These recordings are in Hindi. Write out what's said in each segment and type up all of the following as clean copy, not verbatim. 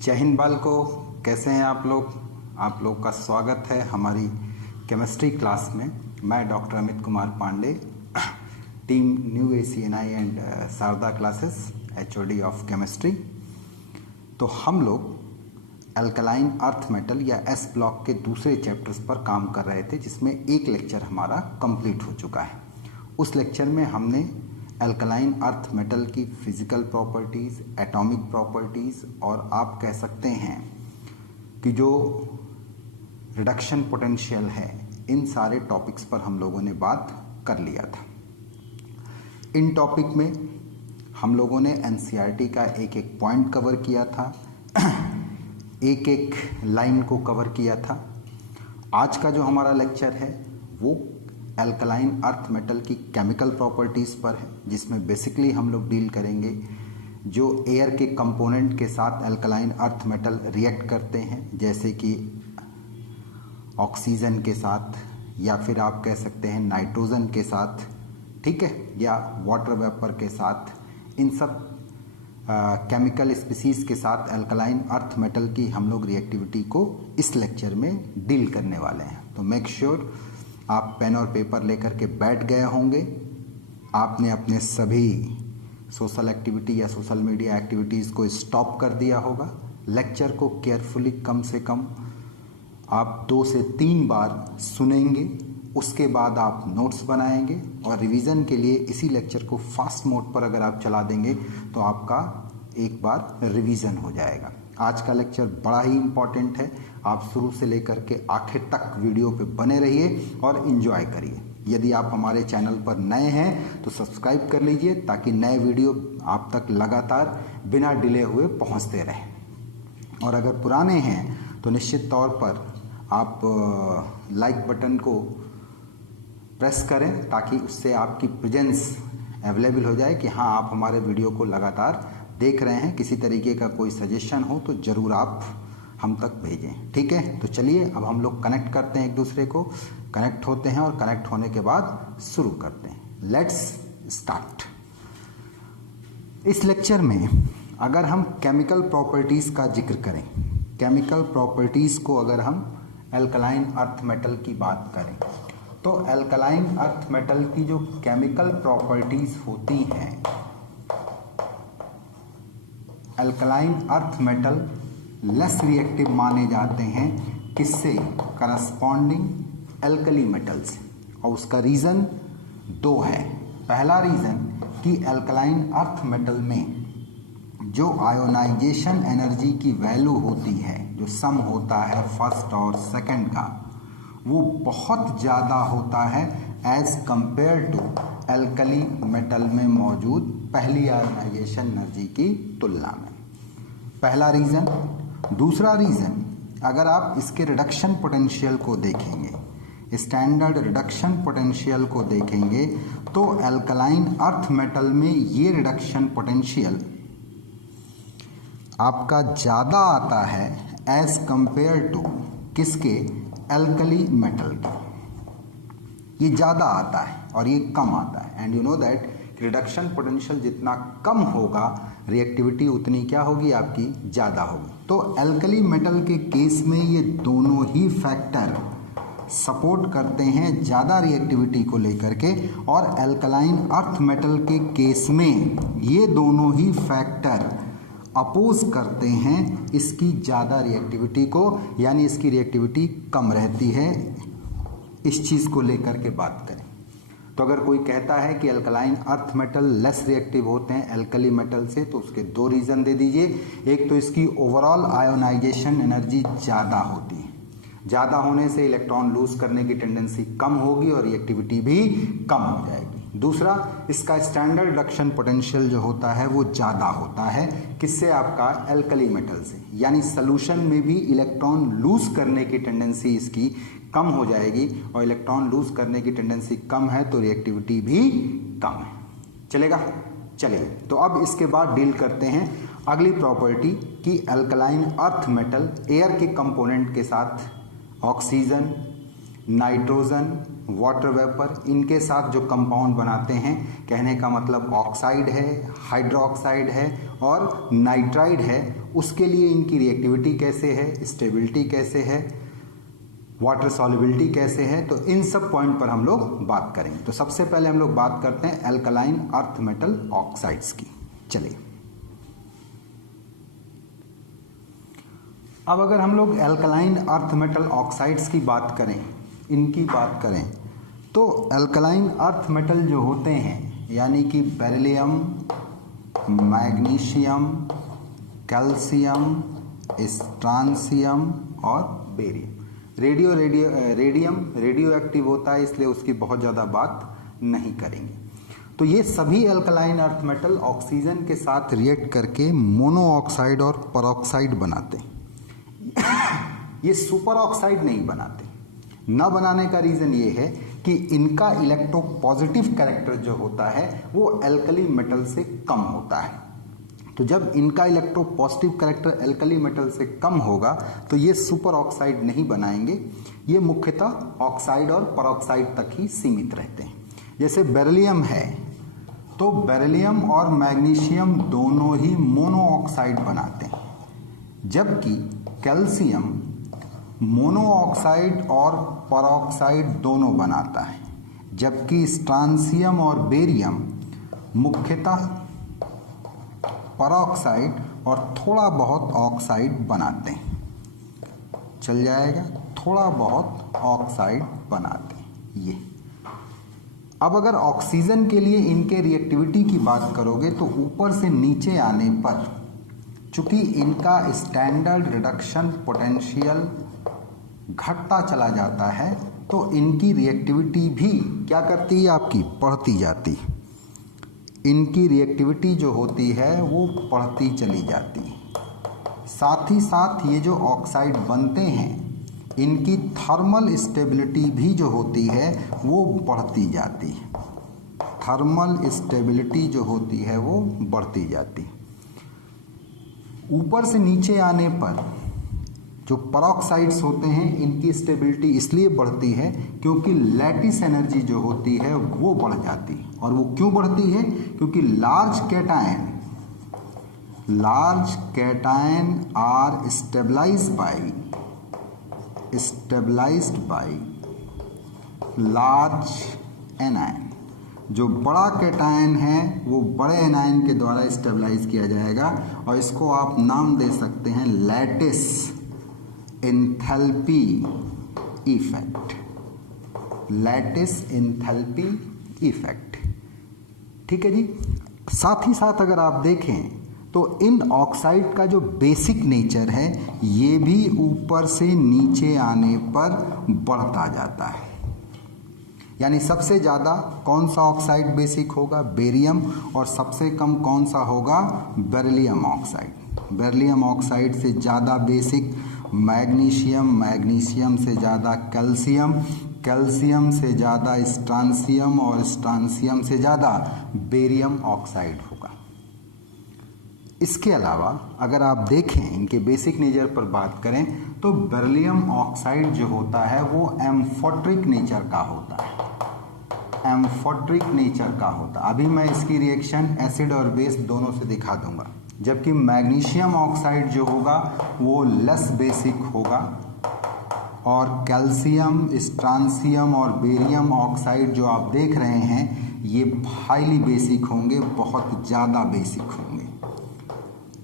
जय हिंद बालको, कैसे हैं आप लोग। आप लोग का स्वागत है हमारी केमिस्ट्री क्लास में। मैं doctor Amit Kumar Pandey, team new ACNI and Sharda classes, HOD of chemistry. तो हम लोग अल्कलाइन अर्थ मेटल या S ब्लॉक के दूसरे चैप्टर्स पर काम कर रहे थे, जिसमें एक लेक्चर हमारा कंप्लीट हो चुका है। उस लेक्चर में हमने अल्कलाइन अर्थ मेटल की फिजिकल प्रॉपर्टीज़, एटॉमिक प्रॉपर्टीज़ और आप कह सकते हैं कि जो रिडक्शन पोटेंशियल है, इन सारे टॉपिक्स पर हम लोगों ने बात कर लिया था। इन टॉपिक में हम लोगों ने NCERT का एक एक पॉइंट कवर किया था, एक एक लाइन को कवर किया था। आज का जो हमारा लेक्चर है वो अल्कलाइन अर्थ मेटल की केमिकल प्रॉपर्टीज़ पर है, जिसमें बेसिकली हम लोग डील करेंगे जो एयर के कंपोनेंट के साथ अल्कलाइन अर्थ मेटल रिएक्ट करते हैं, जैसे कि ऑक्सीजन के साथ या फिर आप कह सकते हैं नाइट्रोजन के साथ, ठीक है, या वाटर वेपर के साथ। इन सब केमिकल स्पीसीज के साथ अल्कलाइन अर्थ मेटल की हम लोग रिएक्टिविटी को इस लेक्चर में डील करने वाले हैं। तो मेक श्योर आप पेन और पेपर लेकर के बैठ गए होंगे। आपने अपने सभी सोशल एक्टिविटी या सोशल मीडिया एक्टिविटीज़ को स्टॉप कर दिया होगा। लेक्चर को केयरफुली कम से कम आप 2 से 3 बार सुनेंगे, उसके बाद आप नोट्स बनाएंगे और रिवीजन के लिए इसी लेक्चर को फास्ट मोड पर अगर आप चला देंगे तो आपका एक बार रिवीजन हो जाएगा। आज का लेक्चर बड़ा ही इम्पॉर्टेंट है। आप शुरू से लेकर के आखिर तक वीडियो पे बने रहिए और इन्जॉय करिए। यदि आप हमारे चैनल पर नए हैं तो सब्सक्राइब कर लीजिए, ताकि नए वीडियो आप तक लगातार बिना डिले हुए पहुंचते रहें। और अगर पुराने हैं तो निश्चित तौर पर आप लाइक बटन को प्रेस करें, ताकि उससे आपकी प्रेजेंस अवेलेबल हो जाए कि हाँ, आप हमारे वीडियो को लगातार देख रहे हैं। किसी तरीके का कोई सजेशन हो तो ज़रूर आप हम तक भेजें, ठीक है। तो चलिए अब हम लोग कनेक्ट करते हैं, एक दूसरे को कनेक्ट होते हैं और कनेक्ट होने के बाद शुरू करते हैं। Let's start. इस लेक्चर में अगर हम केमिकल प्रॉपर्टीज़ का जिक्र करें, केमिकल प्रॉपर्टीज़ को अगर हम अल्कलाइन अर्थ मेटल की बात करें, तो अल्कलाइन अर्थ मेटल की जो केमिकल प्रॉपर्टीज़ होती हैं, alkaline earth metal less reactive माने जाते हैं, किससे? Corresponding alkali metals. और उसका रीज़न 2 है। पहला रीज़न कि अल्कलाइन अर्थ मेटल में जो आयोनाइजेशन एनर्जी की वैल्यू होती है, जो सम होता है फर्स्ट और सेकंड का, वो बहुत ज़्यादा होता है as compared to alkali metal में मौजूद पहली आयोनाइजेशन एनर्जी की तुलना में। पहला रीज़न। दूसरा रीज़न, अगर आप इसके रिडक्शन पोटेंशियल को देखेंगे, स्टैंडर्ड रिडक्शन पोटेंशियल को देखेंगे, तो अल्कलाइन अर्थ मेटल में ये रिडक्शन पोटेंशियल आपका ज़्यादा आता है एज कंपेयर टू किसके? एल्कली मेटल के। ये ज़्यादा आता है और ये कम आता है। And you know that reduction potential जितना कम होगा, रिएक्टिविटी उतनी क्या होगी? आपकी ज़्यादा होगी। तो एल्कली मेटल के केस में ये दोनों ही फैक्टर सपोर्ट करते हैं ज़्यादा रिएक्टिविटी को लेकर के, और अल्कलाइन अर्थ मेटल के केस में ये दोनों ही फैक्टर अपोज करते हैं इसकी ज़्यादा रिएक्टिविटी को, यानी इसकी रिएक्टिविटी कम रहती है। इस चीज़ को लेकर के बात करें तो अगर कोई कहता है कि alkaline earth metal less reactive होते हैं एल्कली मेटल से, तो उसके 2 रीज़न दे दीजिए। एक तो इसकी ओवरऑल आयोनाइजेशन एनर्जी ज़्यादा होती है, ज़्यादा होने से इलेक्ट्रॉन लूज करने की टेंडेंसी कम होगी और रिएक्टिविटी भी कम हो जाएगी। दूसरा, इसका स्टैंडर्ड रिडक्शन पोटेंशियल जो होता है वो ज़्यादा होता है, किससे? आपका एल्कली मेटल से, यानी सॉल्यूशन में भी इलेक्ट्रॉन लूज करने की टेंडेंसी इसकी कम हो जाएगी, और इलेक्ट्रॉन लूज करने की टेंडेंसी कम है तो रिएक्टिविटी भी कम है। चलेगा? चलिए, तो अब इसके बाद डील करते हैं अगली प्रॉपर्टी कि अल्कलाइन अर्थ मेटल एयर के कंपोनेंट के साथ ऑक्सीजन, नाइट्रोजन, वाटर वेपर, इनके साथ जो कंपाउंड बनाते हैं, कहने का मतलब ऑक्साइड है, हाइड्रोक्साइड है और नाइट्राइड है, उसके लिए इनकी रिएक्टिविटी कैसे है, स्टेबिलिटी कैसे है, वाटर सॉल्युबिलिटी कैसे है, तो इन सब पॉइंट पर हम लोग बात करेंगे। तो सबसे पहले हम लोग बात करते हैं एल्कलाइन अर्थ मेटल ऑक्साइड्स की। चलिए, अब अगर हम लोग एल्कलाइन अर्थ मेटल ऑक्साइड्स की बात करें, इनकी बात करें, तो एल्कलाइन अर्थ मेटल जो होते हैं यानी कि बेरिलियम, मैग्नीशियम, कैल्शियम, स्ट्रांसियम और बेरियम। रेडियम रेडियो एक्टिव होता है, इसलिए उसकी बहुत ज़्यादा बात नहीं करेंगे। तो ये सभी एल्कलाइन अर्थ मेटल ऑक्सीजन के साथ रिएक्ट करके मोनो ऑक्साइड और परऑक्साइड बनाते हैं। ये सुपर ऑक्साइड नहीं बनाते। न बनाने का रीज़न ये है कि इनका इलेक्ट्रोपॉजिटिव कैरेक्टर जो होता है वो एल्कली मेटल से कम होता है। तो जब इनका इलेक्ट्रोपॉजिटिव कैरेक्टर एल्कली मेटल से कम होगा तो ये सुपर ऑक्साइड नहीं बनाएंगे। ये मुख्यतः ऑक्साइड और परऑक्साइड तक ही सीमित रहते हैं। जैसे बेरिलियम है तो बेरिलियम और मैग्नीशियम दोनों ही मोनो ऑक्साइड बनाते हैं, जबकि कैल्शियम मोनो ऑक्साइड और परऑक्साइड दोनों बनाता है, जबकि स्ट्रांसियम और बेरियम मुख्यतः परऑक्साइड और थोड़ा बहुत ऑक्साइड बनाते हैं। चल जाएगा, थोड़ा बहुत ऑक्साइड बनाते हैं ये। अब अगर ऑक्सीजन के लिए इनके रिएक्टिविटी की बात करोगे तो ऊपर से नीचे आने पर चूंकि इनका स्टैंडर्ड रिडक्शन पोटेंशियल घटता चला जाता है तो इनकी रिएक्टिविटी भी क्या करती है, आपकी बढ़ती जाती है। इनकी रिएक्टिविटी जो होती है वो बढ़ती चली जाती है। साथ ही साथ ये जो ऑक्साइड बनते हैं इनकी थर्मल स्टेबिलिटी भी जो होती है वो बढ़ती जाती है। थर्मल स्टेबिलिटी जो होती है वो बढ़ती जाती है। ऊपर से नीचे आने पर जो परऑक्साइड्स होते हैं इनकी स्टेबिलिटी इसलिए बढ़ती है क्योंकि लैटिस एनर्जी जो होती है वो बढ़ जाती है। और वो क्यों बढ़ती है, क्योंकि large cation are stabilized by large anion. जो बड़ा कैटायन है वो बड़े एनायन के द्वारा स्टेबलाइज किया जाएगा और इसको आप नाम दे सकते हैं lattice enthalpy effect. Lattice enthalpy effect, ठीक है जी। साथ ही साथ अगर आप देखें तो इन ऑक्साइड का जो बेसिक नेचर है ये भी ऊपर से नीचे आने पर बढ़ता जाता है। यानी सबसे ज़्यादा कौन सा ऑक्साइड बेसिक होगा, बेरियम, और सबसे कम कौन सा होगा, बेरिलियम ऑक्साइड। बेरिलियम ऑक्साइड से ज़्यादा बेसिक मैग्नीशियम, मैग्नीशियम से ज़्यादा कैल्शियम, कैल्शियम से ज़्यादा स्ट्रांसियम और स्ट्रांसियम से ज़्यादा बेरियम ऑक्साइड होगा। इसके अलावा अगर आप देखें इनके बेसिक नेचर पर बात करें तो बेरिलियम ऑक्साइड जो होता है वो एम्फोट्रिक नेचर का होता है। एम्फोट्रिक नेचर का होता है। अभी मैं इसकी रिएक्शन एसिड और बेस दोनों से दिखा दूंगा। जबकि मैग्नीशियम ऑक्साइड जो होगा वो लेस बेसिक होगा और कैल्शियम, स्ट्रांसियम और बेरियम ऑक्साइड जो आप देख रहे हैं ये हाईली बेसिक होंगे, बहुत ज़्यादा बेसिक होंगे।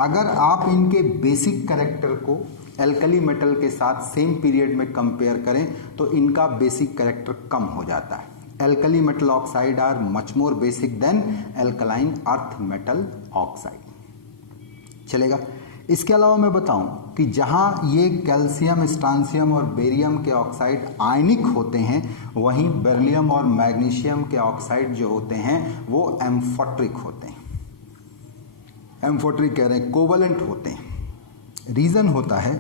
अगर आप इनके बेसिक कैरेक्टर को एल्कली मेटल के साथ सेम पीरियड में कंपेयर करें तो इनका बेसिक कैरेक्टर कम हो जाता है। Alkali metal oxide are much more basic than alkaline earth metal oxide. चलेगा। इसके अलावा मैं बताऊं कि जहां ये कैल्शियम, स्ट्रांसियम और बेरियम के ऑक्साइड आयनिक होते हैं वहीं बेरिलियम और मैग्नीशियम के ऑक्साइड जो होते हैं वो एम्फोट्रिक होते हैं। एम्फोट्रिक कह रहे हैं, कोवलेंट होते हैं। रीज़न होता है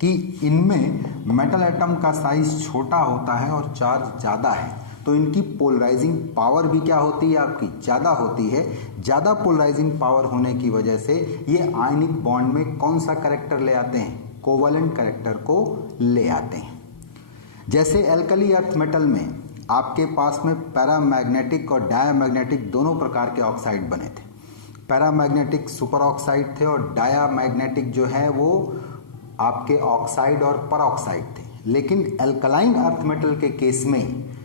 कि इनमें मेटल एटम का साइज छोटा होता है और चार्ज ज़्यादा है, तो इनकी पोलराइजिंग पावर भी क्या होती है, आपकी ज़्यादा होती है। ज़्यादा पोलराइजिंग पावर होने की वजह से ये आयनिक बॉन्ड में कौन सा कैरेक्टर ले आते हैं, कोवलेंट कैरेक्टर को ले आते हैं। जैसे एल्कली अर्थ मेटल में आपके पास में पैरामैग्नेटिक और डायामैग्नेटिक दोनों प्रकार के ऑक्साइड बने थे। पैरामैग्नेटिक सुपर ऑक्साइड थे और डायामैग्नेटिक जो है वो आपके ऑक्साइड और परऑक्साइड थे। लेकिन एल्कलाइन अर्थ मेटल के केस में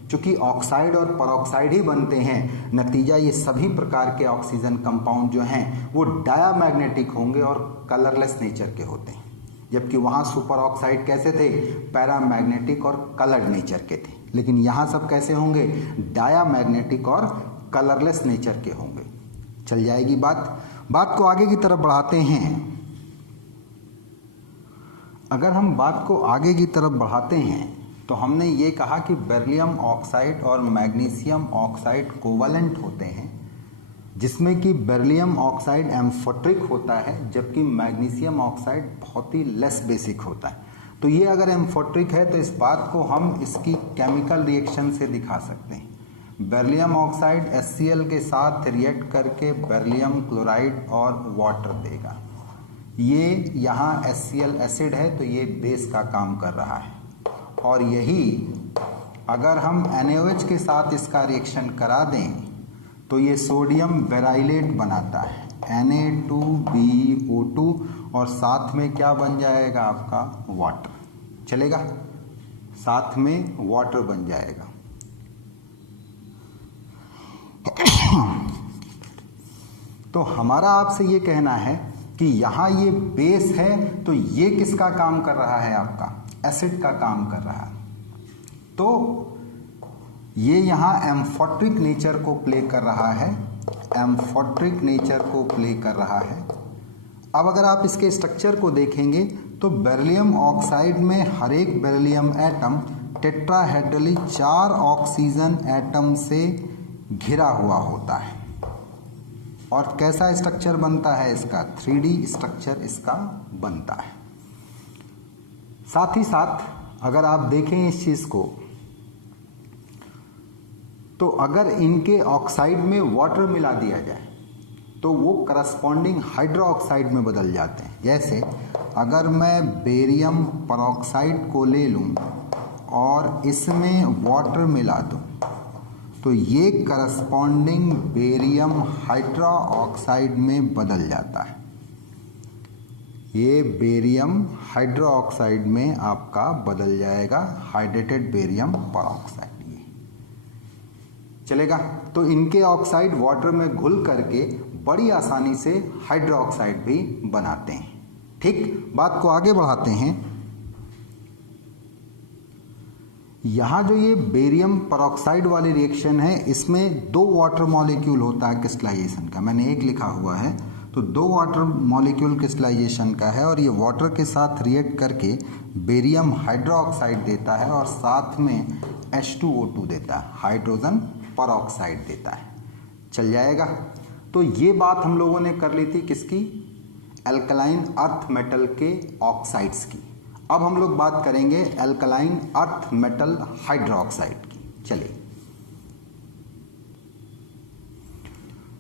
चूंकि ऑक्साइड और परऑक्साइड ही बनते हैं, नतीजा ये सभी प्रकार के ऑक्सीजन कंपाउंड जो हैं वो डायामैग्नेटिक होंगे और कलरलेस नेचर के होते हैं। जबकि वहाँ सुपर ऑक्साइड कैसे थे? पैरामैग्नेटिक और कलर्ड नेचर के थे। लेकिन यहाँ सब कैसे होंगे? डायामैग्नेटिक और कलरलेस नेचर के होंगे। चल जाएगी बात को आगे की तरफ बढ़ाते हैं। अगर हम बात को आगे की तरफ बढ़ाते हैं तो हमने ये कहा कि बेरिलियम ऑक्साइड और मैग्नीशियम ऑक्साइड कोवलेंट होते हैं, जिसमें कि बेरिलियम ऑक्साइड एम्फोट्रिक होता है जबकि मैग्नीशियम ऑक्साइड बहुत ही लेस बेसिक होता है। तो ये अगर एम्फोट्रिक है तो इस बात को हम इसकी केमिकल रिएक्शन से दिखा सकते हैं। बेरिलियम ऑक्साइड HCl के साथ रिएक्ट करके बेरिलियम क्लोराइड और वाटर देगा। ये यहाँ HCl एसिड है तो ये बेस का काम कर रहा है। और यही अगर हम NaOH के साथ इसका रिएक्शन करा दें तो ये सोडियम बेराइलेट बनाता है, Na2BeO2, और साथ में क्या बन जाएगा आपका? वाटर। चलेगा? साथ में वाटर बन जाएगा। तो हमारा आपसे ये कहना है कि यहाँ ये बेस है तो ये किसका काम कर रहा है? आपका एसिड का काम कर रहा है। तो ये यहाँ एम्फोट्रिक नेचर को प्ले कर रहा है, एम्फोट्रिक नेचर को प्ले कर रहा है। अब अगर आप इसके स्ट्रक्चर को देखेंगे तो बेरिलियम ऑक्साइड में हर एक beryllium atom tetrahedrally 4 oxygen atom से घिरा हुआ होता है। और कैसा स्ट्रक्चर बनता है इसका? 3D स्ट्रक्चर इसका बनता है। साथ ही साथ अगर आप देखें इस चीज़ को तो अगर इनके ऑक्साइड में वाटर मिला दिया जाए तो वो करस्पॉन्डिंग हाइड्रो ऑक्साइड में बदल जाते हैं। जैसे अगर मैं बेरियम परऑक्साइड को ले लूँ और इसमें वाटर मिला दूँ तो ये करस्पॉन्डिंग बेरियम हाइड्रो ऑक्साइड में बदल जाता है। ये बेरियम हाइड्रो ऑक्साइड में आपका बदल जाएगा, हाइड्रेटेड बेरियम परऑक्साइड। ये चलेगा? तो इनके ऑक्साइड वाटर में घुल करके बड़ी आसानी से हाइड्रो ऑक्साइड भी बनाते हैं। ठीक, बात को आगे बढ़ाते हैं। यहाँ जो ये बेरियम परऑक्साइड वाली रिएक्शन है इसमें 2 वाटर मॉलिक्यूल होता है क्रिस्टलाइजेशन का। मैंने एक लिखा हुआ है तो 2 वाटर मॉलिक्यूल क्रिस्टलाइजेशन का है और ये वाटर के साथ रिएक्ट करके बेरियम हाइड्रोक्साइड देता है और साथ में H2O2 देता है, हाइड्रोजन परऑक्साइड देता है। चल जाएगा? तो ये बात हम लोगों ने कर ली थी किसकी? एल्कलाइन अर्थ मेटल के ऑक्साइड्स की। अब हम लोग बात करेंगे एल्कलाइन अर्थ मेटल हाइड्रोक्साइड की। चलिए,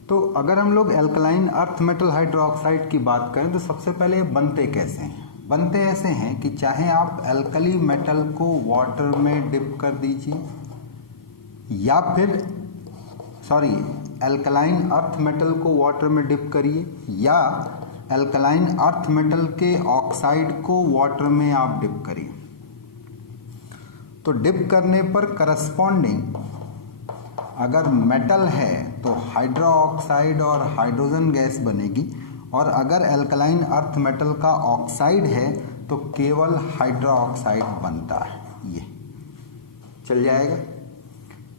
तो अगर हम लोग एल्कलाइन अर्थ मेटल हाइड्रोक्साइड की बात करें तो सबसे पहले बनते कैसे हैं? बनते ऐसे हैं कि चाहे आप एल्कली मेटल को वाटर में डिप कर दीजिए या फिर एल्कलाइन अर्थ मेटल को वाटर में डिप करिए या एल्कलाइन अर्थ मेटल के ऑक्साइड को वाटर में आप डिप करिए। तो डिप करने पर करस्पॉन्डिंग अगर मेटल है तो हाइड्रो ऑक्साइड और हाइड्रोजन गैस बनेगी, और अगर एल्कलाइन अर्थ मेटल का ऑक्साइड है तो केवल हाइड्रो ऑक्साइड बनता है। ये चल जाएगा?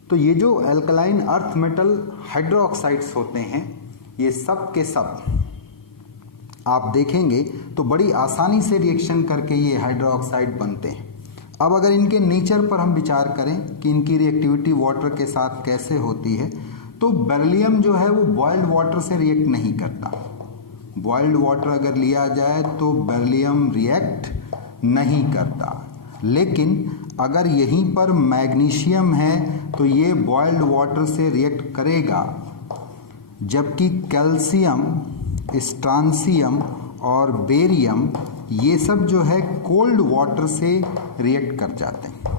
तो ये जो alkaline earth metal hydro oxides होते हैं ये सब के सब आप देखेंगे तो बड़ी आसानी से रिएक्शन करके ये हाइड्रो ऑक्साइड बनते हैं। अब अगर इनके नेचर पर हम विचार करें कि इनकी रिएक्टिविटी वाटर के साथ कैसे होती है, तो बेरिलियम जो है वो बॉइल्ड वाटर से रिएक्ट नहीं करता। बॉइल्ड वाटर अगर लिया जाए तो बेरिलियम रिएक्ट नहीं करता, लेकिन अगर यहीं पर मैग्नीशियम है तो ये बॉइल्ड वाटर से रिएक्ट करेगा, जबकि कैल्शियम, स्ट्रांसियम और बेरियम ये सब जो है कोल्ड वाटर से रिएक्ट कर जाते हैं।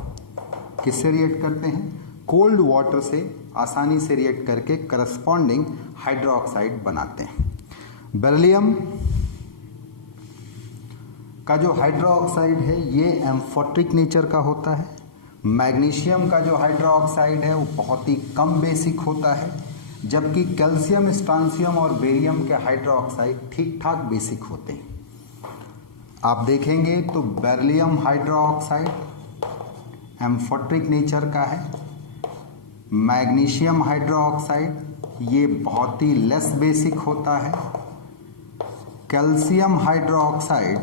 किससे रिएक्ट करते हैं? कोल्ड वाटर से आसानी से रिएक्ट करके करस्पॉन्डिंग हाइड्रोक्साइड बनाते हैं। बेरिलियम का जो हाइड्रोक्साइड है ये एम्फोट्रिक नेचर का होता है। मैग्नीशियम का जो हाइड्रोक्साइड है वो बहुत ही कम बेसिक होता है, जबकि कैल्शियम, स्ट्रांसियम और बेरियम के हाइड्रोक्साइड ठीक ठाक बेसिक होते हैं। आप देखेंगे तो बेरिलियम हाइड्रोक्साइड एम्फोट्रिक नेचर का है। मैग्नीशियम हाइड्रोक्साइड ये बहुत ही लेस बेसिक होता है। कैल्शियम हाइड्रोक्साइड,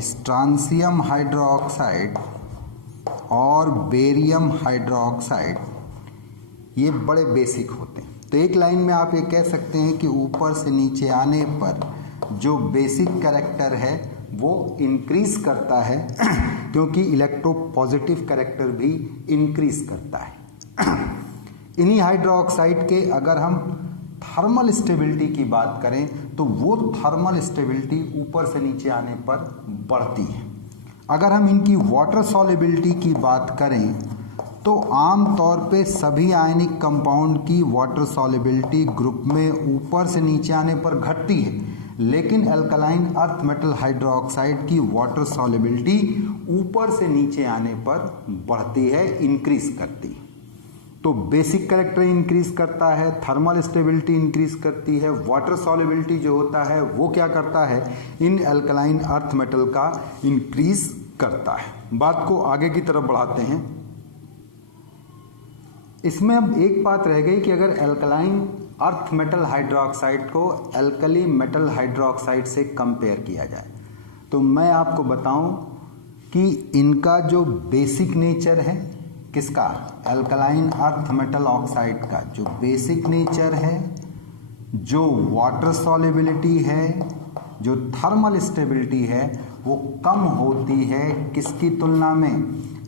स्ट्रांसियम हाइड्रोक्साइड और बेरियम हाइड्रोक्साइड ये बड़े बेसिक होते हैं। तो एक लाइन में आप ये कह सकते हैं कि ऊपर से नीचे आने पर जो बेसिक कैरेक्टर है वो इंक्रीज करता है क्योंकि इलेक्ट्रोपॉजिटिव कैरेक्टर भी इंक्रीज करता है। इन्हीं हाइड्रोक्साइड के अगर हम थर्मल स्टेबिलिटी की बात करें तो वो थर्मल स्टेबिलिटी ऊपर से नीचे आने पर बढ़ती है। अगर हम इनकी वाटर सॉल्युबिलिटी की बात करें तो आम तौर पे सभी आयनिक कंपाउंड की वाटर सॉल्युबिलिटी ग्रुप में ऊपर से नीचे आने पर घटती है, लेकिन अल्कलाइन अर्थ मेटल हाइड्रोक्साइड की वाटर सॉल्युबिलिटी ऊपर से नीचे आने पर बढ़ती है, इंक्रीज करती है। तो बेसिक कैरेक्टर इंक्रीज करता है, थर्मल स्टेबिलिटी इंक्रीज करती है, वाटर सॉल्युबिलिटी जो होता है वो क्या करता है, इन अल्कलाइन अर्थ मेटल का इंक्रीज करता है। बात को आगे की तरफ बढ़ाते हैं। इसमें अब एक बात रह गई कि अगर अल्कलाइन अर्थ मेटल हाइड्रोक्साइड को अल्कली मेटल हाइड्रोक्साइड से कंपेयर किया जाए तो मैं आपको बताऊं कि इनका जो बेसिक नेचर है, किसका, अल्कलाइन अर्थ मेटल ऑक्साइड का जो बेसिक नेचर है, जो वाटर सॉल्युबिलिटी है, जो थर्मल स्टेबिलिटी है, वो कम होती है किसकी तुलना में,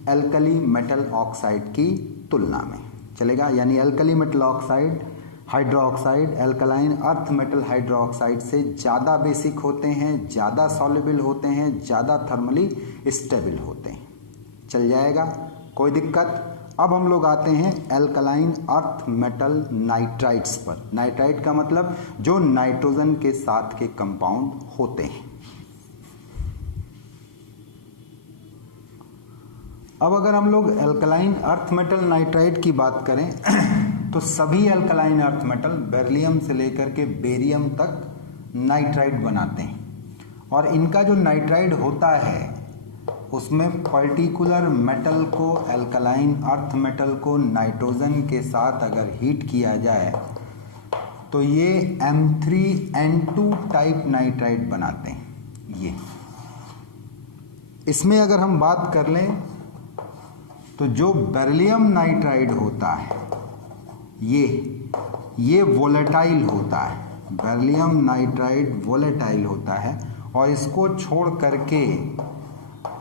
अल्कली मेटल ऑक्साइड की तुलना में। चलेगा, यानी alkali metal oxide hydroxide alkaline earth metal hydroxide से ज़्यादा बेसिक होते हैं, ज़्यादा सॉल्युबल होते हैं, ज़्यादा थर्मली स्टेबल होते हैं। चल जाएगा, कोई दिक्कत। अब हम लोग आते हैं अल्कलाइन अर्थ मेटल नाइट्राइड्स पर। नाइट्राइड का मतलब जो नाइट्रोजन के साथ के कंपाउंड होते हैं। अब अगर हम लोग अल्कलाइन अर्थ मेटल नाइट्राइड की बात करें तो सभी अल्कलाइन अर्थ मेटल बेरिलियम से लेकर के बेरियम तक नाइट्राइड बनाते हैं, और इनका जो नाइट्राइड होता है उसमें पर्टिकुलर मेटल को, अल्कलाइन अर्थ मेटल को नाइट्रोजन के साथ अगर हीट किया जाए तो ये M3N2 टाइप नाइट्राइड बनाते हैं। ये इसमें अगर हम बात कर लें तो जो बेरिलियम नाइट्राइड होता है ये वोलेटाइल होता है। बेरिलियम नाइट्राइड वोलेटाइल होता है, और इसको छोड़ करके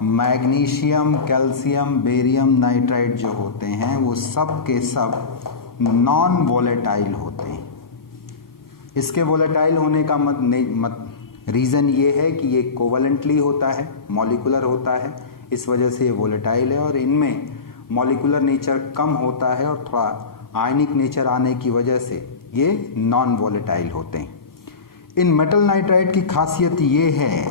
मैग्नीशियम, कैल्शियम, बेरियम नाइट्राइड जो होते हैं वो सब के सब नॉन वोलेटाइल होते हैं। इसके वोलेटाइल होने का रीज़न ये है कि ये कोवलेंटली होता है, मॉलिकुलर होता है, इस वजह से ये वोलेटाइल है। और इनमें मॉलिकुलर नेचर कम होता है और थोड़ा आयनिक नेचर आने की वजह से ये नॉन वोलेटाइल होते हैं। इन मेटल नाइट्राइड की खासियत ये है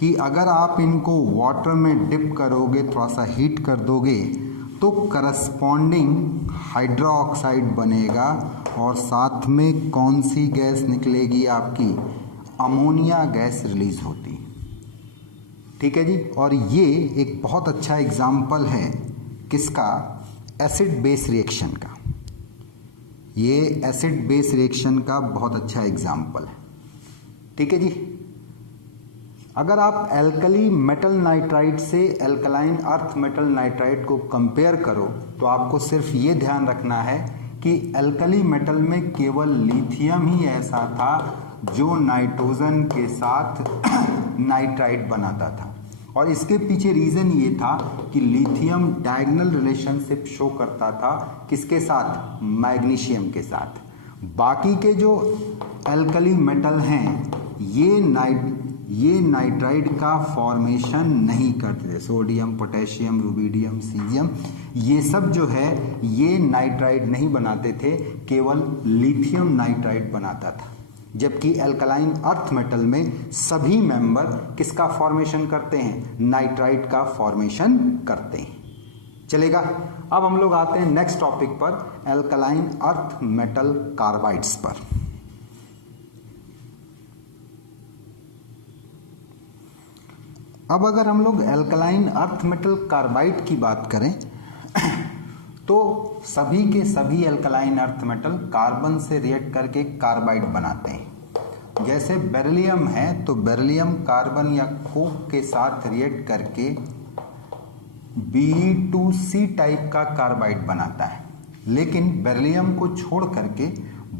कि अगर आप इनको वाटर में डिप करोगे, थोड़ा सा हीट कर दोगे तो करस्पॉन्डिंग हाइड्रोक्साइड बनेगा, और साथ में कौन सी गैस निकलेगी आपकी, अमोनिया गैस रिलीज होती है। ठीक है जी। और ये एक बहुत अच्छा एग्जाम्पल है किसका, एसिड बेस रिएक्शन का। ये एसिड बेस रिएक्शन का बहुत अच्छा एग्जाम्पल है। ठीक है जी। अगर आप अल्कली मेटल नाइट्राइड से अल्कलाइन अर्थ मेटल नाइट्राइड को कंपेयर करो तो आपको सिर्फ ये ध्यान रखना है कि अल्कली मेटल में केवल लिथियम ही ऐसा था जो नाइट्रोजन के साथ नाइट्राइड बनाता था, और इसके पीछे रीज़न ये था कि लिथियम डायगोनल रिलेशनशिप शो करता था किसके साथ, मैग्नीशियम के साथ। बाकी के जो अल्कली मेटल हैं ये ये नाइट्राइड का फॉर्मेशन नहीं करते थे। सोडियम, पोटेशियम, रुबिडियम, सीजियम, ये सब जो है ये नाइट्राइड नहीं बनाते थे, केवल लिथियम नाइट्राइड बनाता था। जबकि एल्कलाइन अर्थ मेटल में सभी मेंबर किसका फॉर्मेशन करते हैं? नाइट्राइड का फॉर्मेशन करते हैं। चलेगा। अब हम लोग आते हैं नेक्स्ट टॉपिक पर, एल्कलाइन अर्थ मेटल कार्बाइड्स पर। अब अगर हम लोग एल्कलाइन अर्थ मेटल कार्बाइड की बात करें तो सभी के सभी एल्कलाइन अर्थ मेटल कार्बन से रिएक्ट करके कार्बाइड बनाते हैं। जैसे बेरिलियम है तो बेरिलियम कार्बन या कोक के साथ रिएक्ट करके Be2C टाइप का कार्बाइड बनाता है। लेकिन बेरिलियम को छोड़ करके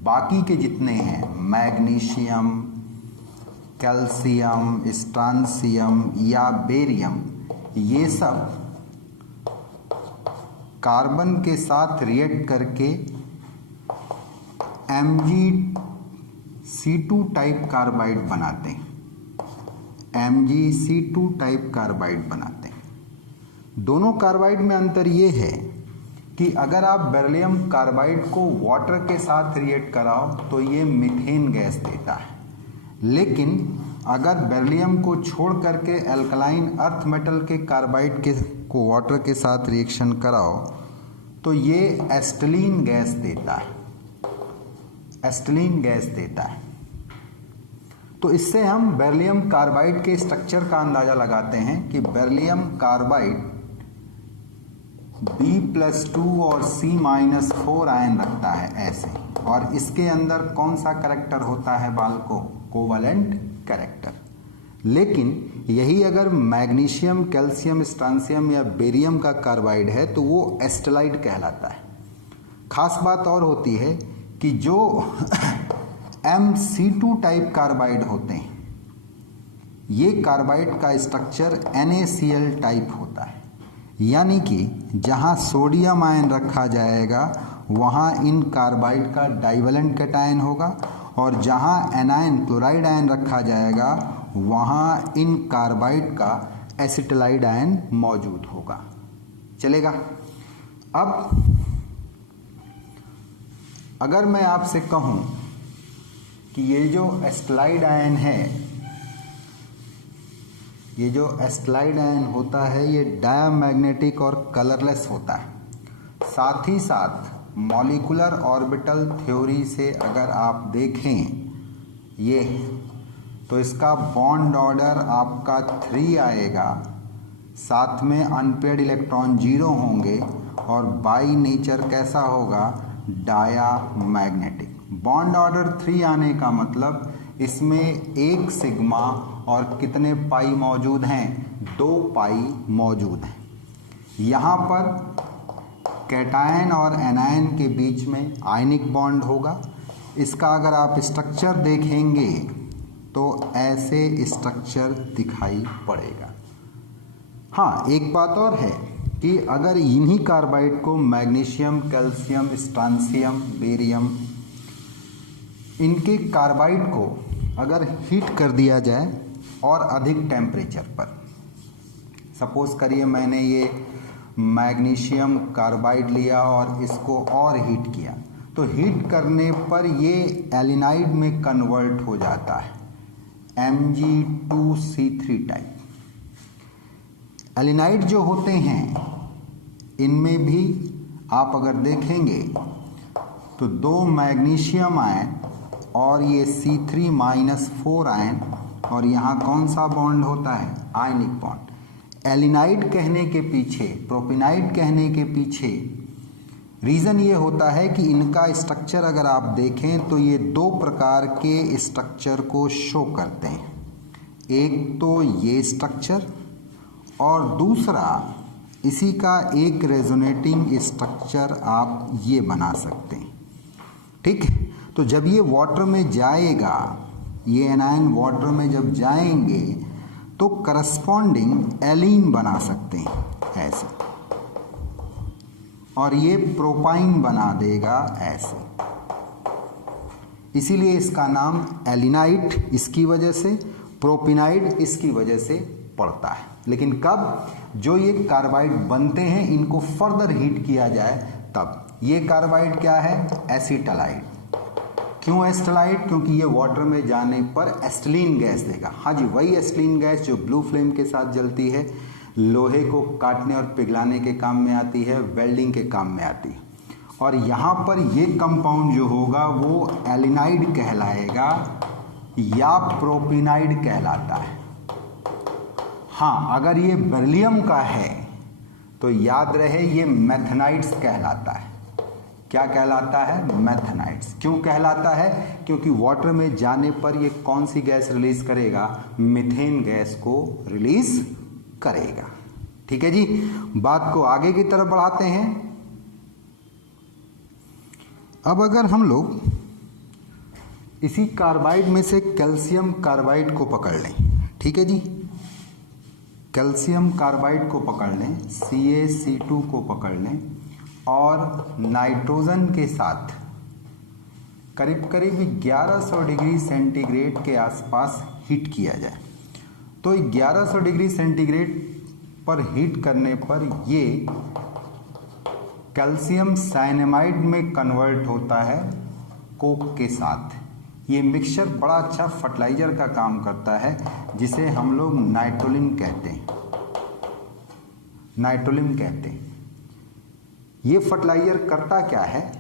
बाकी के जितने हैं, मैग्नीशियम, कैल्शियम, स्ट्रांसियम या बेरियम, ये सब कार्बन के साथ रिएक्ट करके Mgc2 टाइप कार्बाइड बनाते हैं। Mgc2 टाइप कार्बाइड बनाते हैं। दोनों कार्बाइड में अंतर ये है कि अगर आप बेरिलियम कार्बाइड को वाटर के साथ रिएक्ट कराओ तो ये मीथेन गैस देता है, लेकिन अगर बेरिलियम को छोड़ करके एल्कलाइन अर्थ मेटल के कार्बाइड को वाटर के साथ रिएक्शन कराओ तो ये एसिटिलीन गैस देता है, एसिटिलीन गैस देता है। तो इससे हम बेरिलियम कार्बाइड के स्ट्रक्चर का अंदाजा लगाते हैं कि बेरिलियम कार्बाइड B+2 और C-4 आयन रखता है ऐसे, और इसके अंदर कौन सा कैरेक्टर होता है बाल को? Covalent character. लेकिन यही अगर मैग्नीशियम, कैल्शियम, स्ट्रांसियम या बेरियम का कार्बाइड है तो वो एस्टेलाइड कहलाता है। खास बात और होती है कि जो Mc2 टाइप कार्बाइड होते हैं, ये कार्बाइड का स्ट्रक्चर NaCl टाइप होता है, यानी कि जहाँ सोडियम आयन रखा जाएगा वहाँ इन कार्बाइड का डाइवेलेंट कैटायन होगा, और जहाँ एनायन, क्लोराइड आयन रखा जाएगा वहाँ इन कार्बाइड का एसिटिलाइड आयन मौजूद होगा। चलेगा। अब अगर मैं आपसे कहूँ कि ये जो एसिटिलाइड आयन है, ये जो एसिटिलाइड आयन होता है ये डायमैग्नेटिक और कलरलेस होता है। साथ ही साथ मॉलिक्यूलर ऑर्बिटल थ्योरी से अगर आप देखें ये, तो इसका बॉन्ड ऑर्डर आपका 3 आएगा, साथ में अनपेयर्ड इलेक्ट्रॉन 0 होंगे, और बाई नेचर कैसा होगा? डायमैग्नेटिक। बॉन्ड ऑर्डर 3 आने का मतलब इसमें 1 सिग्मा और कितने पाई मौजूद हैं? 2 पाई मौजूद हैं। यहाँ पर कैटायन और एनायन के बीच में आयनिक बॉन्ड होगा। इसका अगर आप स्ट्रक्चर देखेंगे तो ऐसे स्ट्रक्चर दिखाई पड़ेगा। हाँ, एक बात और है कि अगर इन्हीं कार्बाइड को मैग्नीशियम, कैल्शियम, स्ट्रांसियम, बेरियम, इनके कार्बाइड को अगर हीट कर दिया जाए और अधिक टेम्परेचर पर, सपोज करिए मैंने ये मैग्नीशियम कार्बाइड लिया और इसको और हीट किया, तो हीट करने पर ये एलिनाइड में कन्वर्ट हो जाता है, Mg2C3 टाइप। एलिनाइड जो होते हैं इनमें भी आप अगर देखेंगे तो 2 मैग्नीशियम आयन और ये C3-4 आयन, और यहाँ कौन सा बॉन्ड होता है? Ionic bond. एलिनाइड कहने के पीछे, प्रोपिनाइड कहने के पीछे रीज़न ये होता है कि इनका स्ट्रक्चर अगर आप देखें तो ये 2 प्रकार के स्ट्रक्चर को शो करते हैं। एक तो ये स्ट्रक्चर, और दूसरा इसी का एक रेजोनेटिंग स्ट्रक्चर आप ये बना सकते हैं। ठीक है। तो जब ये वाटर में जाएगा, ये एनायन वाटर में जब जाएंगे तो करस्पॉन्डिंग एलीन बना सकते हैं ऐसे, और ये प्रोपाइन बना देगा ऐसे। इसीलिए इसका नाम एलिनाइट इसकी वजह से, प्रोपिनाइड इसकी वजह से पड़ता है। लेकिन कब, जो ये कार्बाइड बनते हैं इनको फर्दर हीट किया जाए तब। ये कार्बाइड क्या है? एसीटलाइड। क्यों एसिटाइड? क्योंकि ये वाटर में जाने पर एसिटिलीन गैस देगा। हाँ जी, वही एसिटिलीन गैस जो ब्लू फ्लेम के साथ जलती है, लोहे को काटने और पिघलाने के काम में आती है, वेल्डिंग के काम में आती है। और यहाँ पर ये कंपाउंड जो होगा वो एलिनाइड कहलाएगा या प्रोपिनाइड कहलाता है। हाँ, अगर ये बेरिलियम का है तो याद रहे ये मैथनाइड्स कहलाता है। क्या कहलाता है? मैथनाइड्स। क्यों कहलाता है? क्योंकि वाटर में जाने पर ये कौन सी गैस रिलीज करेगा? मीथेन गैस को रिलीज करेगा। ठीक है जी, बात को आगे की तरफ बढ़ाते हैं। अब अगर हम लोग इसी कार्बाइड में से कैल्शियम कार्बाइड को पकड़ लें, ठीक है जी, कैल्शियम कार्बाइड को पकड़ लें, CaC2 को पकड़ लें और नाइट्रोजन के साथ करीब करीब 1100 डिग्री सेंटीग्रेड के आसपास हीट किया जाए, तो 1100 डिग्री सेंटीग्रेड पर हीट करने पर ये कैल्शियम साइनेमाइड में कन्वर्ट होता है कोक के साथ। ये मिक्सचर बड़ा अच्छा फर्टिलाइजर का काम करता है, जिसे हम लोग नाइट्रोलिन कहते हैं। नाइट्रोलिन कहते हैं। ये फर्टिलाइजर करता क्या है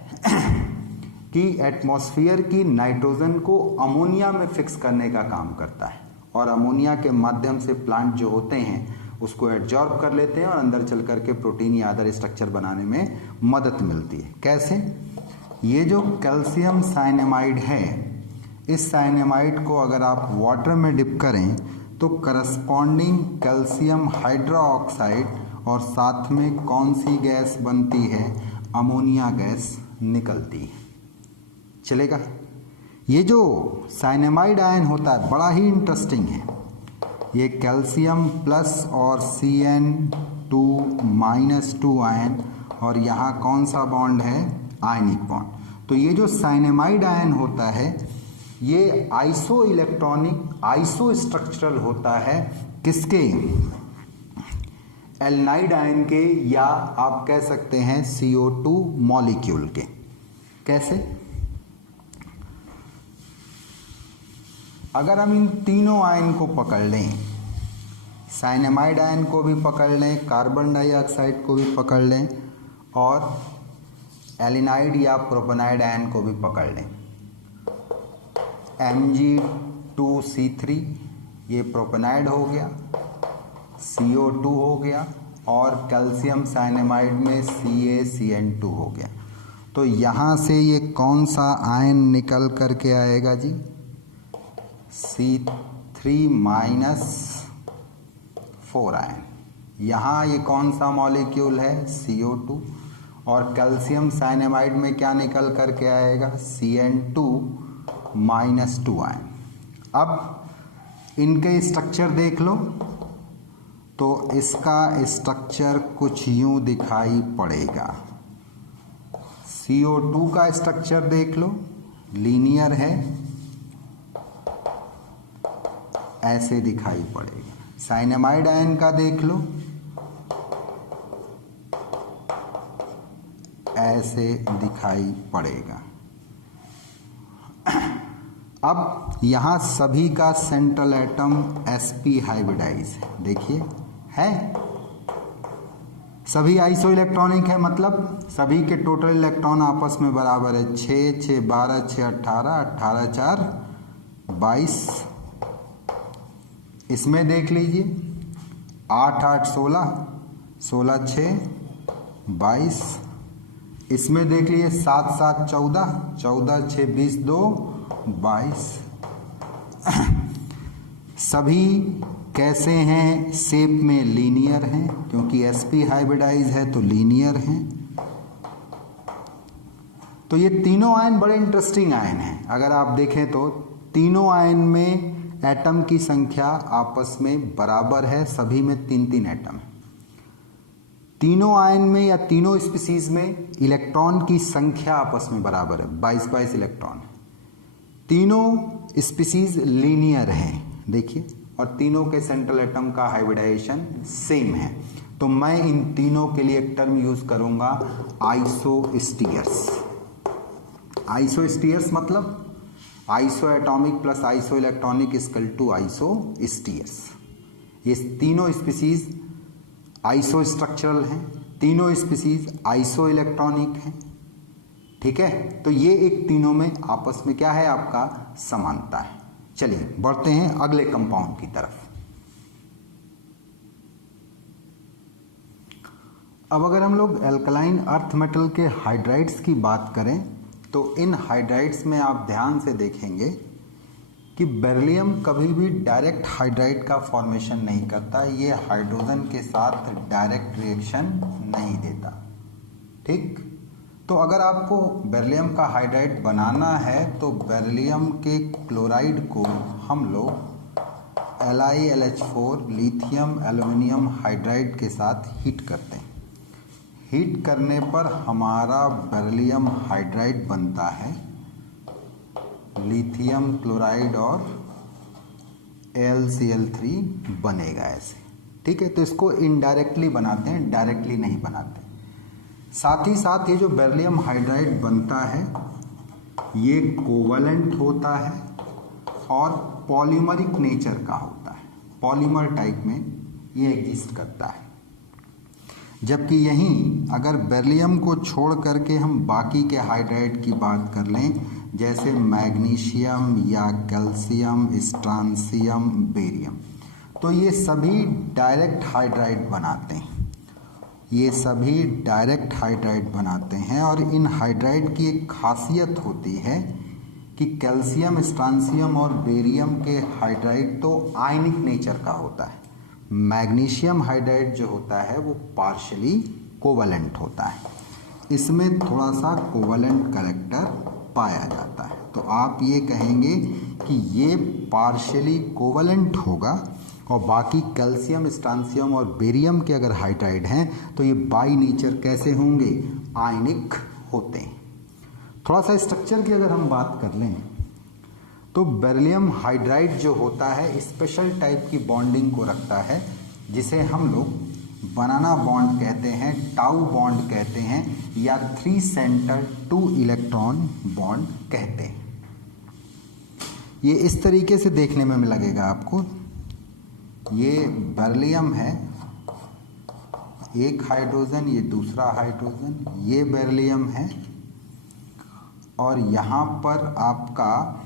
कि एटमॉस्फेयर की नाइट्रोजन को अमोनिया में फिक्स करने का काम करता है, और अमोनिया के माध्यम से प्लांट जो होते हैं उसको एब्जॉर्ब कर लेते हैं और अंदर चल करके प्रोटीन या अदर स्ट्रक्चर बनाने में मदद मिलती है। कैसे? ये जो कैल्शियम साइनेमाइड है, इस साइनेमाइड को अगर आप वाटर में डिप करें तो करस्पॉन्डिंग कैल्शियम हाइड्रोक्साइड और साथ में कौन सी गैस बनती है? अमोनिया गैस निकलती है। चलेगा? ये जो साइनेमाइड आयन होता है बड़ा ही इंटरेस्टिंग है। ये कैल्शियम प्लस और Cn2-2 आयन, और यहाँ कौन सा बॉन्ड है? Ionic bond. तो ये जो साइनेमाइड आयन होता है ये आइसो इलेक्ट्रॉनिक, आइसो स्ट्रक्चरल होता है। किसके? एल्नाइड आयन के, या आप कह सकते हैं CO2 मॉलिक्यूल के। कैसे? अगर हम इन तीनों आयन को पकड़ लें, साइनेमाइड आयन को भी पकड़ लें, कार्बन डाइऑक्साइड को भी पकड़ लें और एलिनाइड या प्रोपेनाइड आयन को भी पकड़ लें, Mg2C3 ये प्रोपेनाइड हो गया, CO2 हो गया, और कैल्शियम साइनेमाइड में CaCN2 हो गया। तो यहाँ से ये कौन सा आयन निकल करके आएगा जी? C3-4 ion. यहाँ ये कौन सा मॉलिक्यूल है? CO2। और कैल्शियम साइनेमाइड में क्या निकल करके आएगा? Cn2-2 ion. अब इनके स्ट्रक्चर देख लो, तो इसका स्ट्रक्चर कुछ यूं दिखाई पड़ेगा। CO2 का स्ट्रक्चर देख लो, लीनियर है, ऐसे दिखाई पड़ेगा। साइनेमाइड आयन का देख लो, ऐसे दिखाई पड़ेगा। अब यहाँ सभी का सेंट्रल एटम sp हाइब्रिडाइज है। देखिए, है सभी आइसो इलेक्ट्रॉनिक है, मतलब सभी के टोटल इलेक्ट्रॉन आपस में बराबर है। 6, 6, 12, 6, 18, 18, 4, 22। इसमें देख लीजिए 8, 8, 16, 16, 6, 22। इसमें देख लीजिए 7, 7, 14, 14, 6, 20, 2, 22। सभी कैसे हैं? शेप में लीनियर हैं, क्योंकि sp हाइब्रिडाइज है तो लीनियर हैं। तो ये तीनों आयन बड़े इंटरेस्टिंग आयन हैं। अगर आप देखें तो तीनों आयन में एटम की संख्या आपस में बराबर है, सभी में 3-3 एटम है। तीनों आयन में या तीनों स्पीसीज में इलेक्ट्रॉन की संख्या आपस में बराबर है, 22-22 इलेक्ट्रॉन। तीनों स्पीसीज लीनियर हैं, देखिए, और तीनों के सेंट्रल एटम का हाइब्रिडाइजेशन सेम है। तो मैं इन तीनों के लिए एक टर्म यूज करूंगा आइसोस्टीयर्स। आइसोस्टीयर्स मतलब iso atomic plus iso electronic equal to isosteres. ये तीनों स्पीसीज आइसो स्ट्रक्चरल हैं, तीनों स्पीसीज आइसो इलेक्ट्रॉनिक हैं। ठीक है, तो ये एक तीनों में आपस में क्या है, आपका समानता है। चलिए बढ़ते हैं अगले कंपाउंड की तरफ। अब अगर हम लोग एल्कलाइन अर्थ मेटल के हाइड्राइड्स की बात करें तो इन हाइड्राइड्स में आप ध्यान से देखेंगे कि बेरिलियम कभी भी डायरेक्ट हाइड्राइड का फॉर्मेशन नहीं करता, ये हाइड्रोजन के साथ डायरेक्ट रिएक्शन नहीं देता। ठीक, तो अगर आपको बेरिलियम का हाइड्राइड बनाना है तो बेरिलियम के क्लोराइड को हम लोग LiLH4 लिथियम एल्युमिनियम हाइड्राइड के साथ हीट करते हैं। हीट करने पर हमारा बेरिलियम हाइड्राइड बनता है लिथियम क्लोराइड और AlCl3 बनेगा ऐसे। ठीक है, तो इसको इनडायरेक्टली बनाते हैं, डायरेक्टली नहीं बनाते। साथ ही साथ ये जो बेरिलियम हाइड्राइड बनता है ये कोवलेंट होता है और पॉलीमरिक नेचर का होता है, पॉलीमर टाइप में ये एग्जिस्ट करता है। जबकि यहीं अगर बेरिलियम को छोड़ करके हम बाकी के हाइड्राइड की बात कर लें, जैसे मैग्नीशियम या कैल्शियम, स्ट्रांसियम, बेरियम, तो ये सभी डायरेक्ट हाइड्राइड बनाते हैं। ये सभी डायरेक्ट हाइड्राइड बनाते हैं और इन हाइड्राइड की एक खासियत होती है कि कैल्शियम, स्ट्रांसियम और बेरियम के हाइड्राइड तो आयनिक नेचर का होता है। मैग्नीशियम हाइड्राइड जो होता है वो पार्शियली कोवलेंट होता है, इसमें थोड़ा सा कोवलेंट कैरेक्टर पाया जाता है। तो आप ये कहेंगे कि ये पार्शियली कोवलेंट होगा और बाकी कैल्शियम, स्ट्रांसियम और बेरियम के अगर हाइड्राइड हैं तो ये बाई नेचर कैसे होंगे, आयनिक होते हैं। थोड़ा सा स्ट्रक्चर की अगर हम बात कर लें तो बेरिलियम हाइड्राइड जो होता है स्पेशल टाइप की बॉन्डिंग को रखता है, जिसे हम लोग बनाना बॉन्ड कहते हैं, टाउ बॉन्ड कहते हैं या 3 सेंटर 2 इलेक्ट्रॉन बॉन्ड कहते हैं। ये इस तरीके से देखने में लगेगा आपको। ये बेरिलियम है, एक हाइड्रोजन, ये दूसरा हाइड्रोजन, ये बेरिलियम है और यहाँ पर आपका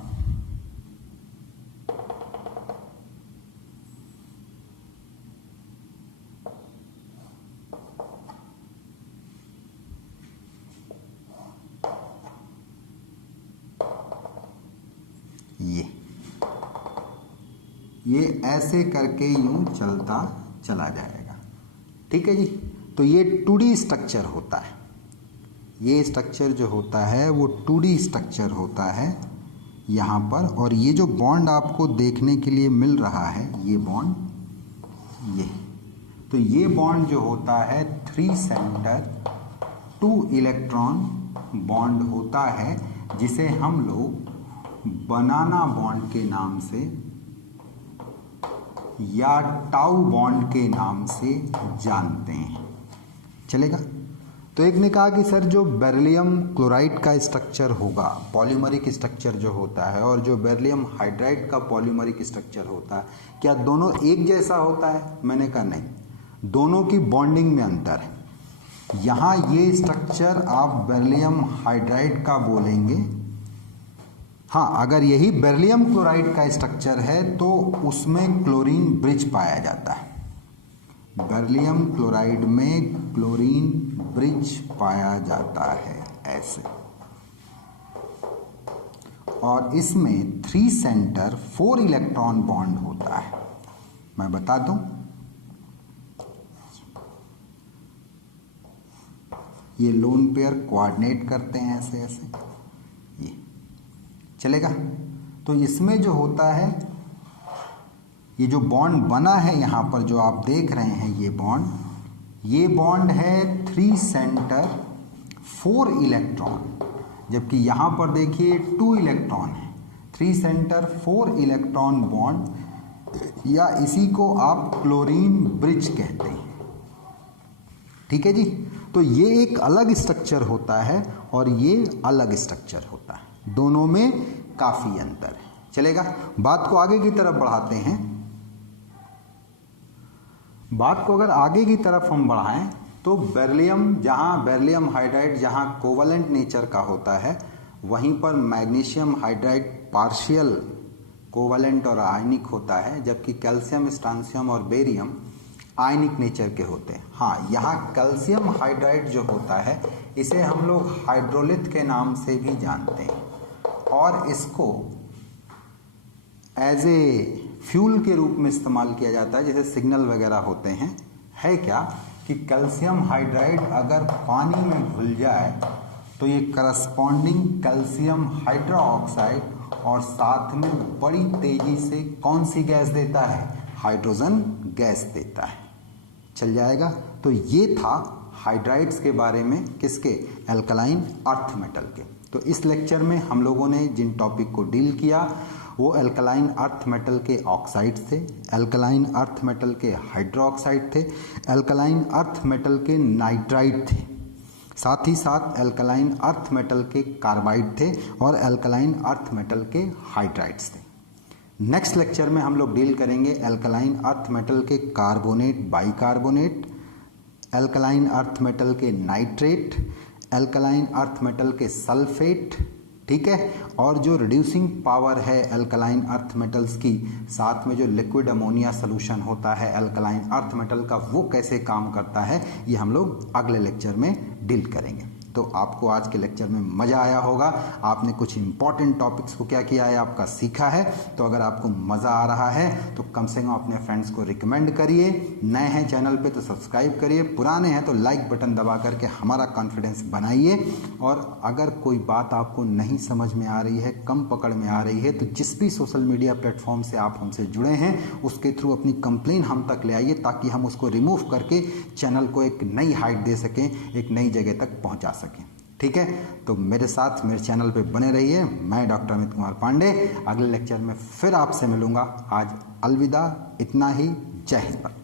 ये ऐसे करके यूं चलता चला जाएगा। ठीक है जी, तो ये 2D स्ट्रक्चर होता है। ये स्ट्रक्चर जो होता है वो 2D स्ट्रक्चर होता है यहाँ पर। और ये जो बॉन्ड आपको देखने के लिए मिल रहा है, ये बॉन्ड, ये तो ये बॉन्ड जो होता है 3 सेंटर 2 इलेक्ट्रॉन बॉन्ड होता है, जिसे हम लोग बनाना बॉन्ड के नाम से या टाउ बॉन्ड के नाम से जानते हैं। चलेगा? तो एक ने कहा कि सर जो बेरिलियम क्लोराइड का स्ट्रक्चर होगा, पॉलीमरिक स्ट्रक्चर जो होता है, और जो बेरिलियम हाइड्राइड का पॉलीमरिक स्ट्रक्चर होता है, क्या दोनों एक जैसा होता है? मैंने कहा नहीं, दोनों की बॉन्डिंग में अंतर है। यहाँ ये स्ट्रक्चर आप बेरिलियम हाइड्राइड का बोलेंगे। हाँ, अगर यही बेरिलियम क्लोराइड का स्ट्रक्चर है तो उसमें क्लोरीन ब्रिज पाया जाता है। बेरिलियम क्लोराइड में क्लोरीन ब्रिज पाया जाता है ऐसे। और इसमें 3 सेंटर 4 इलेक्ट्रॉन बॉन्ड होता है। मैं बता दूं, ये लोन पेयर कोऑर्डिनेट करते हैं ऐसे ऐसे, ये चलेगा। तो इसमें जो होता है, ये जो बॉन्ड बना है यहाँ पर जो आप देख रहे हैं, ये बॉन्ड है 3 सेंटर 4 इलेक्ट्रॉन, जबकि यहाँ पर देखिए 2 इलेक्ट्रॉन है। 3 सेंटर 4 इलेक्ट्रॉन बॉन्ड या इसी को आप क्लोरीन ब्रिज कहते हैं। ठीक है जी। तो ये एक अलग स्ट्रक्चर होता है और ये अलग स्ट्रक्चर होता है, दोनों में काफी अंतर है। चलेगा, बात को आगे की तरफ बढ़ाते हैं। बात को अगर आगे की तरफ हम बढ़ाएं तो बेरिलियम, जहां बेरिलियम हाइड्राइड जहां कोवलेंट नेचर का होता है, वहीं पर मैग्नीशियम हाइड्राइड पार्शियल कोवलेंट और आयनिक होता है, जबकि कैल्शियम, स्ट्रांसियम और बेरियम आयनिक नेचर के होते हैं। हाँ, यहाँ कैल्शियम हाइड्राइड जो होता है इसे हम लोग हाइड्रोलिथ के नाम से भी जानते हैं और इसको एज ए फ्यूल के रूप में इस्तेमाल किया जाता है, जैसे सिग्नल वगैरह होते हैं। है क्या कि कैल्शियम हाइड्राइड अगर पानी में घुल जाए तो ये करस्पॉन्डिंग कैल्शियम हाइड्रोक्साइड और साथ में बड़ी तेजी से कौन सी गैस देता है? हाइड्रोजन गैस देता है। चल जाएगा। तो ये था हाइड्राइड्स के बारे में, किसके? एल्कलाइन अर्थ मेटल के। तो इस लेक्चर में हम लोगों ने जिन टॉपिक को डील किया वो एल्कलाइन अर्थ मेटल के ऑक्साइड्स थे, एल्कलाइन अर्थ मेटल के हाइड्रोक्साइड थे, एल्कलाइन अर्थ मेटल के नाइट्राइड थे, साथ ही साथ एल्कलाइन अर्थ मेटल के कार्बाइड थे और एल्कलाइन अर्थ मेटल के हाइड्राइड्स थे। नेक्स्ट लेक्चर में हम लोग डील करेंगे एल्कलाइन अर्थ मेटल के carbonate, bicarbonate, alkaline earth metal के नाइट्रेट, एल्कलाइन अर्थ मेटल के सल्फेट। ठीक है, और जो रिड्यूसिंग पावर है एल्कलाइन अर्थ मेटल्स की, साथ में जो लिक्विड अमोनिया सोल्यूशन होता है एल्कलाइन अर्थ मेटल का, वो कैसे काम करता है, ये हम लोग अगले लेक्चर में डील करेंगे। तो आपको आज के लेक्चर में मज़ा आया होगा, आपने कुछ इंपॉर्टेंट टॉपिक्स को क्या किया है, आपका सीखा है। तो अगर आपको मज़ा आ रहा है तो कम से कम अपने फ्रेंड्स को रिकमेंड करिए। नए हैं चैनल पे तो सब्सक्राइब करिए, पुराने हैं तो लाइक बटन दबा करके हमारा कॉन्फिडेंस बनाइए। और अगर कोई बात आपको नहीं समझ में आ रही है, कम पकड़ में आ रही है, तो जिस भी सोशल मीडिया प्लेटफॉर्म से आप हमसे जुड़े हैं उसके थ्रू अपनी कंप्लेन हम तक ले आइए, ताकि हम उसको रिमूव करके चैनल को एक नई हाइट दे सकें, एक नई जगह तक पहुंचा सकें। ठीक है, तो मेरे साथ मेरे चैनल पे बने रहिए। मैं डॉक्टर अमित कुमार पांडे अगले लेक्चर में फिर आपसे मिलूंगा। आज अलविदा, इतना ही। जय हिंद।